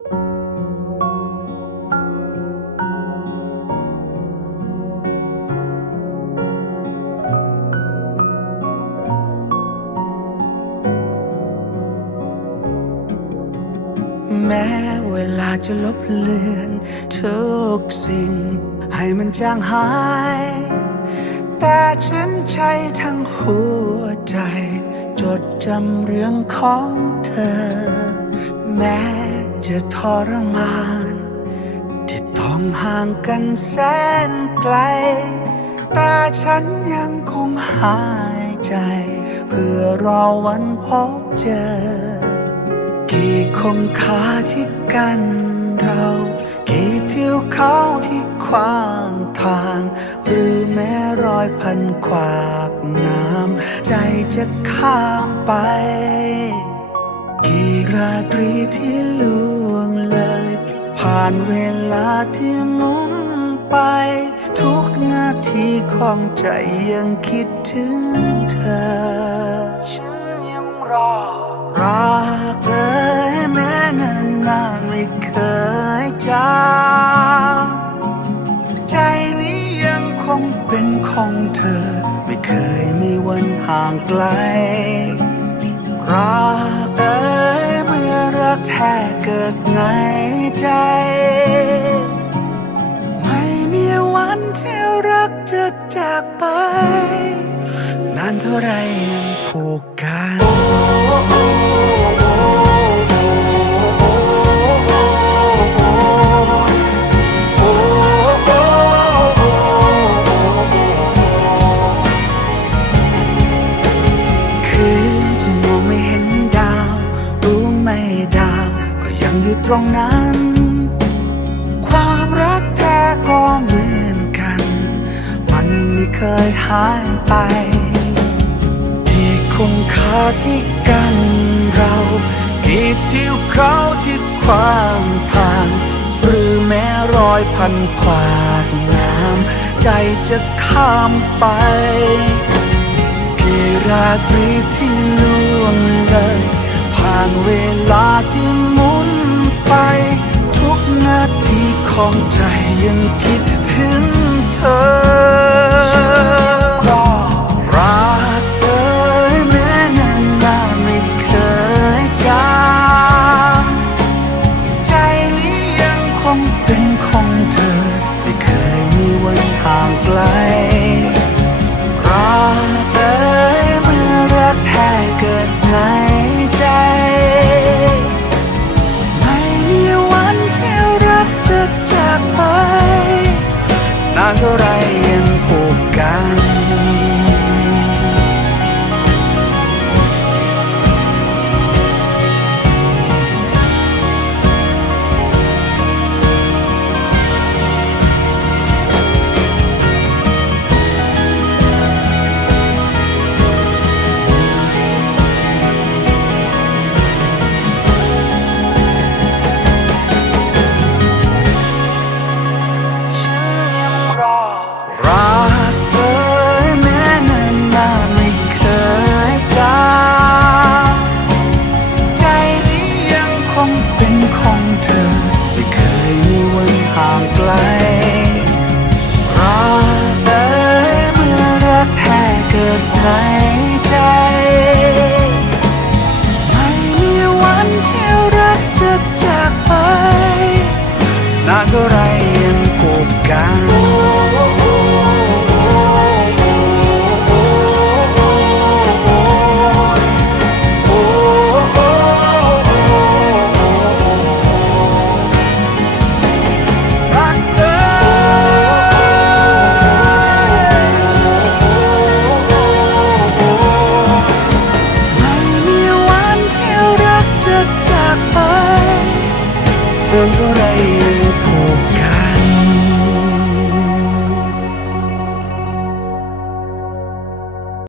แม้เวลาจะลบเลือนทุกสิ่งให้มันจางหายแต่ฉันใช้ทั้งหัวใจจดจำเรื่องของเธอแม้จะทรมานที่ต้องห่างกันแสนไกลแต่ฉันยังคงหายใจเพื่อรอวันพบเจอกี่คงคาที่กันเรากี่ทิวเขาที่ขวางทางหรือแม้รอยพันขวากน้ำใจจะข้ามไปกี่ราตรีที่ล่วงเลยผ่านเวลาที่หมุนไปทุกนาทีของใจยังคิดถึงเธอฉันยังรักเธอแม้นานๆไม่เคยจางใจนี้ยังคงเป็นของเธอไม่เคยมีวันห่างไกลรักเธอเมื่อรักแท้เกิดในใจไม่มีวันที่รักจะจากไปนานเท่าไรยังผูกกันอยู่ตรงนั้นความรักแท้ก็เหมือนกันมันไม่เคยหายไปกี่คุณค่าที่กันเรากี่ทิวเขาที่ขวางทางหรือแม้รอยพันขวากน้ำใจจะข้ามไปกี่ราตรีที่ล่วงเลยผ่านเวลาที่หมุนไปทุกนาทีของใจยังคิดถึงเธอรักเธอแม้นานๆไม่เคยจางใจนี้ยังคงเป็นของเธอไม่เคยมีวันห่างไกลรักเธอเมื่อรักแท้เกิดในใจไม่มีวันที่รักจะจากไปนานเท่าไรยังผูกกันห่างไกลรักเธอเมื่อรักแท้เกิดใน